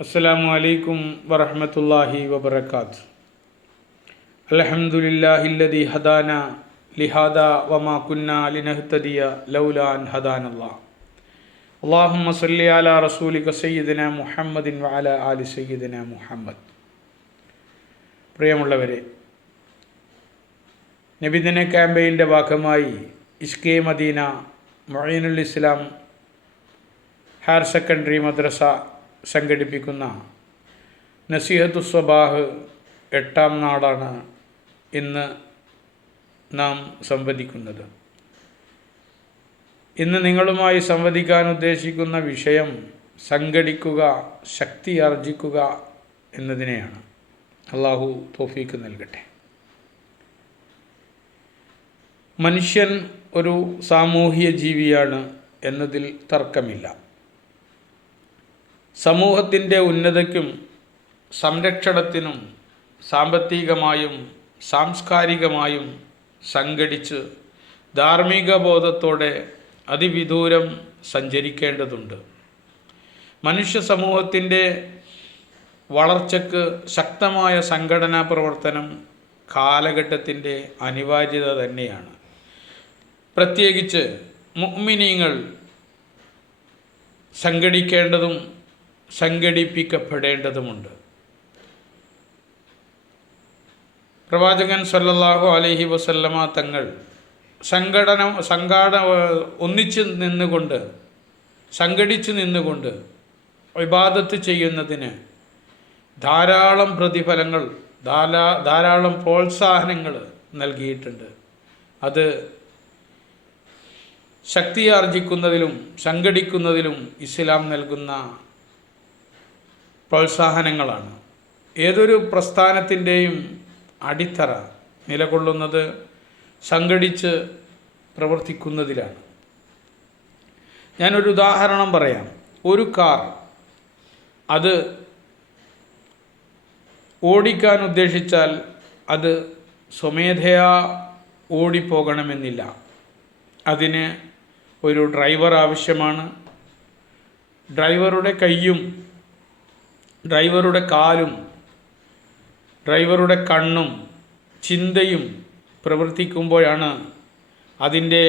അസ്സലാമു അലൈക്കും വറഹമത്തല്ലാഹി വബറകാത്ത്. അലഹമുല്ലാഹില്ലതി ഹദാന ലിഹാദ വമാ കുന്ന ലിനഹ്തദിയ ലൗലാ അൻ ഹദാനല്ലാഹ് അല്ലാഹുമ്മ സല്ലി അലാ റസൂലിക സയ്യിദിന മുഹമ്മദിൻ വഅല ആലി സയ്യിദിന മുഹമ്മദ്. പ്രിയമുള്ളവരെ നബിദിന ക്യാമ്പയിന്റെ ഭാഗമായി ഇഷ്കെ മദീന മൊയ്നുൽ ഇസ്ലാം ഹയർ സെക്കൻഡറി മദ്രസ സംഘടിപ്പിക്കുന്ന നസീഹത്തു സ്വബാഹ് എട്ടാം നാടാണ് ഇന്ന് നാം സംവദിക്കുന്നത്. ഇന്ന് നിങ്ങളുമായി സംവദിക്കാൻ ഉദ്ദേശിക്കുന്ന വിഷയം സംഘടിക്കുക ശക്തി ആർജിക്കുക എന്നതിനെയാണ്. അള്ളാഹു തോഫീക്ക് നൽകട്ടെ. മനുഷ്യൻ ഒരു സാമൂഹിക ജീവിയാണ് എന്നതിൽ തർക്കമില്ല. സമൂഹത്തിന്റെ ഉന്നതയ്ക്കും സംരക്ഷണത്തിനും സാമ്പത്തികമായും സാംസ്കാരികമായും സംഘടിച്ച് ധാർമ്മിക ബോധത്തോടെ അതിവിദൂരം സഞ്ചരിക്കേണ്ടതുണ്ട്. മനുഷ്യ സമൂഹത്തിന്റെ വളർച്ചയ്ക്ക് ശക്തമായ സംഘടനാ പ്രവർത്തനം കാലഘട്ടത്തിന്റെ അനിവാര്യത തന്നെയാണ്. പ്രത്യേകിച്ച് മുഗ്മിനീങ്ങൾ സംഘടിക്കേണ്ടതും സംഘടിപ്പിക്കപ്പെടേണ്ടതുമുണ്ട്. പ്രവാചകൻ സല്ലല്ലാഹു അലഹി വസല്ലമ തങ്ങൾ സംഘടന സംഘാട ഒന്നിച്ച് നിന്നുകൊണ്ട് സംഘടിച്ച് നിന്നുകൊണ്ട് വിവാദത്ത് ചെയ്യുന്നതിന് ധാരാളം പ്രതിഫലങ്ങൾ ധാരാ ധാരാളം പ്രോത്സാഹനങ്ങൾ നൽകിയിട്ടുണ്ട്. അത് ശക്തിയാർജിക്കുന്നതിലും സംഘടിക്കുന്നതിലും ഇസ്ലാം നൽകുന്ന പ്രോത്സാഹനങ്ങളാണ്. ഏതൊരു പ്രസ്ഥാനത്തിന്റെയും അടിത്തറ നിലകൊള്ളുന്നത് സംഘടിച്ച് പ്രവർത്തിക്കുന്നതിലാണ്. ഞാനൊരു ഉദാഹരണം പറയാം. ഒരു കാർ അത് ഓടിക്കാൻ ഉദ്ദേശിച്ചാൽ അത് സ്വമേധയാ ഓടിപ്പോകണമെന്നില്ല. അതിന് ഒരു ഡ്രൈവർ ആവശ്യമാണ്. ഡ്രൈവറുടെ കൈയും ഡ്രൈവറുടെ കാലും ഡ്രൈവറുടെ കണ്ണും ചിന്തയും പ്രവർത്തിക്കുമ്പോഴാണ് അതിന്റെ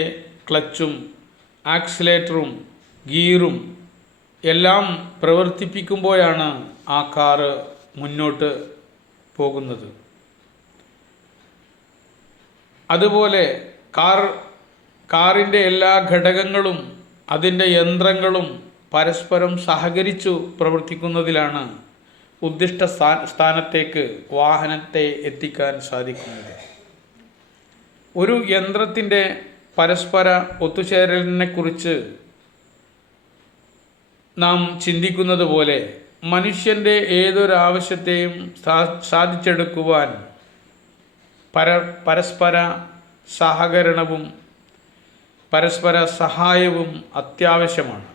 ക്ലച്ചും ആക്സിലേറ്ററും ഗീറും എല്ലാം പ്രവർത്തിപ്പിക്കുമ്പോഴാണ് ആ കാറ് മുന്നോട്ട് പോകുന്നത്. അതുപോലെ കാർ കാറിന്റെ എല്ലാ ഘടകങ്ങളും അതിന്റെ യന്ത്രങ്ങളും പരസ്പരം സഹകരിച്ചു പ്രവർത്തിക്കുന്നതിലാണ് ഉദ്ദിഷ്ട സ്ഥാ സ്ഥാനത്തേക്ക് വാഹനത്തെ എത്തിക്കാൻ സാധിക്കുന്നത് ഒരു യന്ത്രത്തിന്റെ പരസ്പര ഒത്തുചേരലിനെക്കുറിച്ച് നാം ചിന്തിക്കുന്നത് പോലെ മനുഷ്യന്റെ ഏതൊരാവശ്യത്തെയും സാധിച്ചെടുക്കുവാൻ പര പരസ്പര സഹകരണവും പരസ്പര സഹായവും അത്യാവശ്യമാണ്.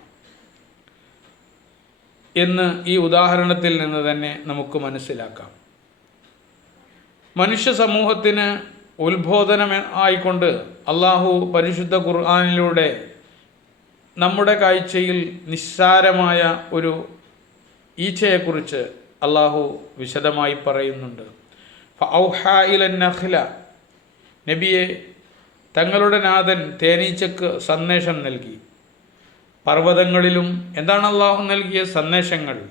എന്ന് ഈ ഉദാഹരണത്തിൽ നിന്ന് തന്നെ നമുക്ക് മനസ്സിലാക്കാം. മനുഷ്യ സമൂഹത്തിന് ഉത്ബോധനം ആയിക്കൊണ്ട് അള്ളാഹു പരിശുദ്ധ ഖുർആാനിലൂടെ നമ്മുടെ കാഴ്ചയിൽ നിസ്സാരമായ ഒരു ഈച്ചയെക്കുറിച്ച് അള്ളാഹു വിശദമായി പറയുന്നുണ്ട്. നബിയെ തങ്ങളുടെ നാഥൻ തേനീച്ചക്ക് സന്ദേശം നൽകി. പർവതങ്ങളിലും എന്താണ് അള്ളാഹു നൽകിയ സന്ദേശങ്ങൾ?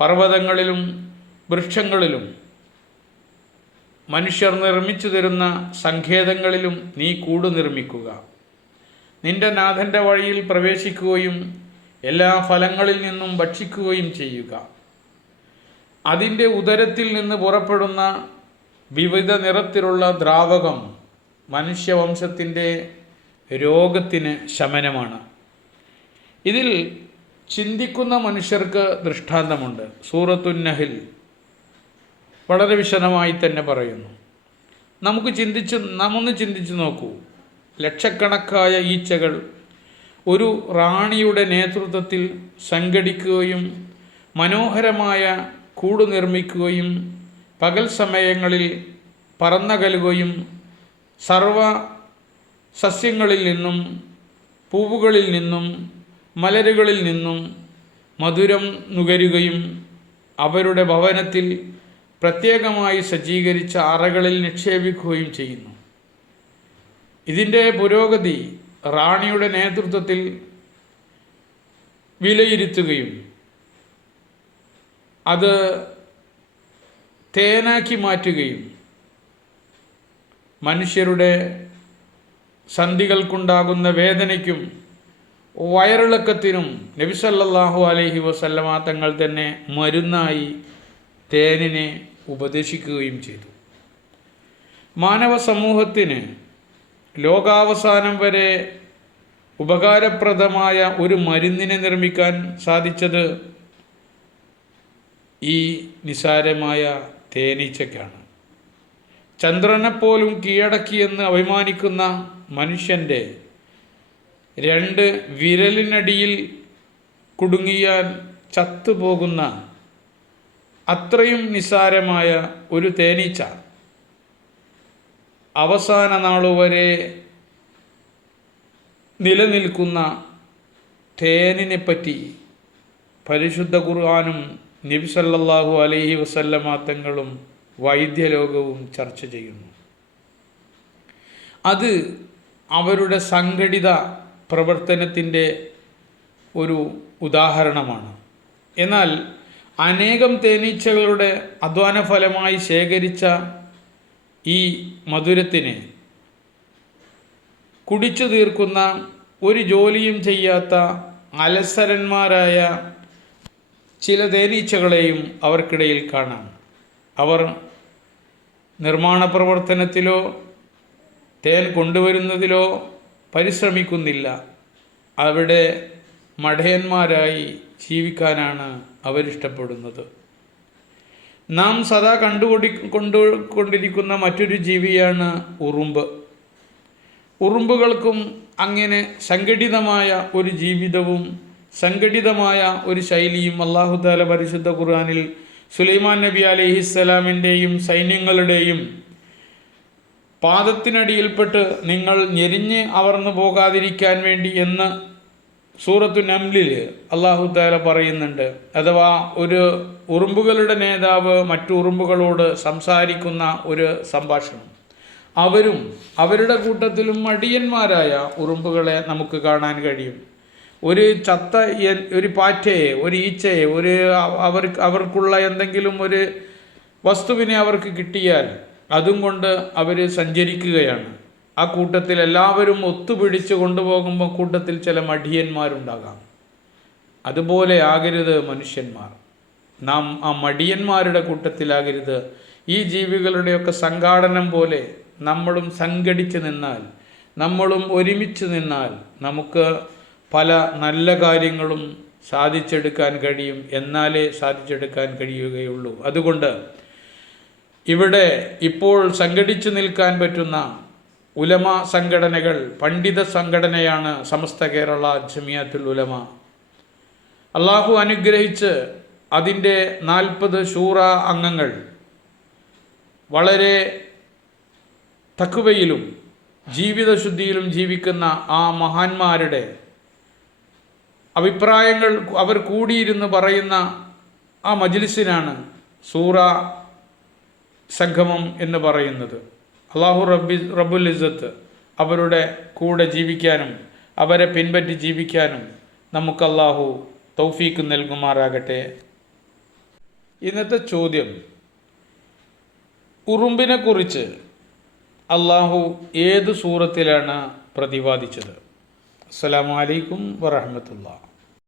പർവതങ്ങളിലും വൃക്ഷങ്ങളിലും മനുഷ്യർ നിർമ്മിച്ചു തരുന്ന സങ്കേതങ്ങളിലും നീ കൂട് നിർമ്മിക്കുക. നിന്റെ നാഥന്റെ വഴിയിൽ പ്രവേശിക്കുകയും എല്ലാ ഫലങ്ങളിൽ നിന്നും ഭക്ഷിക്കുകയും ചെയ്യുക. അതിന്റെ ഉദരത്തിൽ നിന്ന് പുറപ്പെടുന്ന വിവിധ നിറത്തിലുള്ള ദ്രാവകം മനുഷ്യവംശത്തിന്റെ രോഗത്തിന് ശമനമാണ്. ഇതിൽ ചിന്തിക്കുന്ന മനുഷ്യർക്ക് ദൃഷ്ടാന്തമുണ്ട്. സൂറത്തുന്നഹിൽ വളരെ വിശദമായി തന്നെ പറയുന്നു. നമുക്ക് ചിന്തിച്ച് നമ്മൊന്ന് ചിന്തിച്ചു നോക്കൂ. ലക്ഷക്കണക്കായ ഈച്ചകൾ ഒരു റാണിയുടെ നേതൃത്വത്തിൽ സംഘടിക്കുകയും മനോഹരമായ കൂട് നിർമ്മിക്കുകയും പകൽ സമയങ്ങളിൽ പറന്നകലുകയും സർവ സസ്യങ്ങളിൽ നിന്നും പൂവുകളിൽ നിന്നും മലരുകളിൽ നിന്നും മധുരം നുകരുകയും അവരുടെ ഭവനത്തിൽ പ്രത്യേകമായി സജ്ജീകരിച്ച അറകളിൽ നിക്ഷേപിക്കുകയും ചെയ്യുന്നു. ഇതിന്റെ പുരോഗതി റാണിയുടെ നേതൃത്വത്തിൽ വിലയിരുത്തുകയും അത് തേനാക്കി മാറ്റുകയും മനുഷ്യരുടെ സന്ധികൾക്കുണ്ടാകുന്ന വേദനയ്ക്കും വയറിളക്കത്തിനും നബിസല്ലാഹു അലഹി വസല്ലമ തങ്ങൾ തന്നെ മരുന്നായി തേനിനെ ഉപദേശിക്കുകയും ചെയ്തു. മാനവ സമൂഹത്തിന് ലോകാവസാനം വരെ ഉപകാരപ്രദമായ ഒരു മരുന്നിനെ നിർമ്മിക്കാൻ സാധിച്ചത് ഈ നിസാരമായ തേനീച്ചയ്ക്കാണ്. ചന്ദ്രനെപ്പോലും കീഴടക്കിയെന്ന് അഭിമാനിക്കുന്ന മനുഷ്യന്റെ രണ്ട് വിരലിനടിയിൽ കുടുങ്ങിയാൽ ചത്തുപോകുന്ന അത്രയും നിസാരമായ ഒരു തേനീച്ച അവസാന നാളുവരെ നിലനിൽക്കുന്ന തേനിനെ പറ്റി പരിശുദ്ധ ഖുർആാനും നബി സല്ലല്ലാഹു അലൈഹി വസല്ലമ തങ്ങളും വൈദ്യലോകവും ചർച്ച ചെയ്യുന്നു. അത് അവരുടെ സംഘടിത പ്രവർത്തനത്തിന്റെ ഒരു ഉദാഹരണമാണ്. എന്നാൽ അനേകം തേനീച്ചകളുടെ അധ്വാന ഫലമായി ശേഖരിച്ച ഈ മധുരത്തിനെ കുടിച്ചു തീർക്കുന്ന ഒരു ജോലിയും ചെയ്യാത്ത അലസരന്മാരായ ചില തേനീച്ചകളെയും അവർക്കിടയിൽ കാണാം. അവർ നിർമ്മാണ പ്രവർത്തനത്തിലോ തേൻ കൊണ്ടുവരുന്നതിലോ പരിശ്രമിക്കുന്നില്ല. അവിടെ മഠയന്മാരായി ജീവിക്കാനാണ് അവരിഷ്ടപ്പെടുന്നത്. നാം സദാ കണ്ടുകൊടി കൊണ്ടു കൊണ്ടിരിക്കുന്ന മറ്റൊരു ജീവിയാണ് ഉറുമ്പ്. ഉറുമ്പുകൾക്കും അങ്ങനെ സംഘടിതമായ ഒരു ജീവിതവും സംഘടിതമായ ഒരു ശൈലിയും അള്ളാഹുദാല പരിശുദ്ധ ഖുർആാനിൽ സുലൈമാൻ നബി അലഹിസ്സലാമിന്റെയും സൈന്യങ്ങളുടെയും പാദത്തിനടിയിൽപ്പെട്ട് നിങ്ങൾ ഞെരിഞ്ഞ് അവർന്നു പോകാതിരിക്കാൻ വേണ്ടി എന്ന് സൂറത്തു നംലിൽ അള്ളാഹു താല പറയുന്നുണ്ട്. അഥവാ ഒരു ഉറുമ്പുകളുടെ നേതാവ് മറ്റു ഉറുമ്പുകളോട് സംസാരിക്കുന്ന ഒരു സംഭാഷണം. അവരും അവരുടെ കൂട്ടത്തിലും മടിയന്മാരായ ഉറുമ്പുകളെ നമുക്ക് കാണാൻ കഴിയും. ഒരു ചത്ത ഒരു പാറ്റയെ ഒരു ഈച്ചയെ ഒരു അവർ അവർക്കുള്ള എന്തെങ്കിലും ഒരു വസ്തുവിനെ അവർക്ക് കിട്ടിയാൽ അതും കൊണ്ട് അവർ സഞ്ചരിക്കുകയാണ്. ആ കൂട്ടത്തിൽ എല്ലാവരും ഒത്തുപിടിച്ച് കൊണ്ടുപോകുമ്പോൾ കൂട്ടത്തിൽ ചില മടിയന്മാരുണ്ടാകാം. അതുപോലെ ആകരുത് മനുഷ്യന്മാർ. നാം ആ മടിയന്മാരുടെ കൂട്ടത്തിലാകരുത്. ഈ ജീവികളുടെയൊക്കെ സംഘാടനം പോലെ നമ്മളും സംഘടിച്ച് നിന്നാൽ നമ്മളും ഒരുമിച്ച് നിന്നാൽ നമുക്ക് പല നല്ല കാര്യങ്ങളും സാധിച്ചെടുക്കാൻ കഴിയും. എന്നാലേ സാധിച്ചെടുക്കാൻ കഴിയുകയുള്ളൂ. അതുകൊണ്ട് ഇവിടെ ഇപ്പോൾ സംഘടിച്ചു നിൽക്കാൻ പറ്റുന്ന ഉലമ സംഘടനകൾ പണ്ഡിത സംഘടനയാണ് സമസ്ത കേരള ജമിയത്തുൽ ഉലമ. അള്ളാഹു അനുഗ്രഹിച്ച് അതിന്റെ നാൽപ്പത് ഷൂറ അംഗങ്ങൾ വളരെ തക്കുവയിലും ജീവിതശുദ്ധിയിലും ജീവിക്കുന്ന ആ മഹാന്മാരുടെ അഭിപ്രായങ്ങൾ അവർ കൂടിയിരുന്ന് പറയുന്ന ആ മജിലിസിനാണ് സൂറ സംഗമം എന്ന് പറയുന്നത്. അള്ളാഹു റബ്ബി റബ്ബുൽ ഇസത്ത് അവരുടെ കൂടെ ജീവിക്കാനും അവരെ പിൻപറ്റി ജീവിക്കാനും നമുക്ക് അള്ളാഹു തൗഫീക്ക് നൽകുമാറാകട്ടെ. ഇന്നത്തെ ചോദ്യം ഉറുമ്പിനെ കുറിച്ച് അള്ളാഹു ഏത് സൂറത്തിലാണ് പ്രതിപാദിച്ചത്? അലൈക്കും വറഹമത്തുള്ള.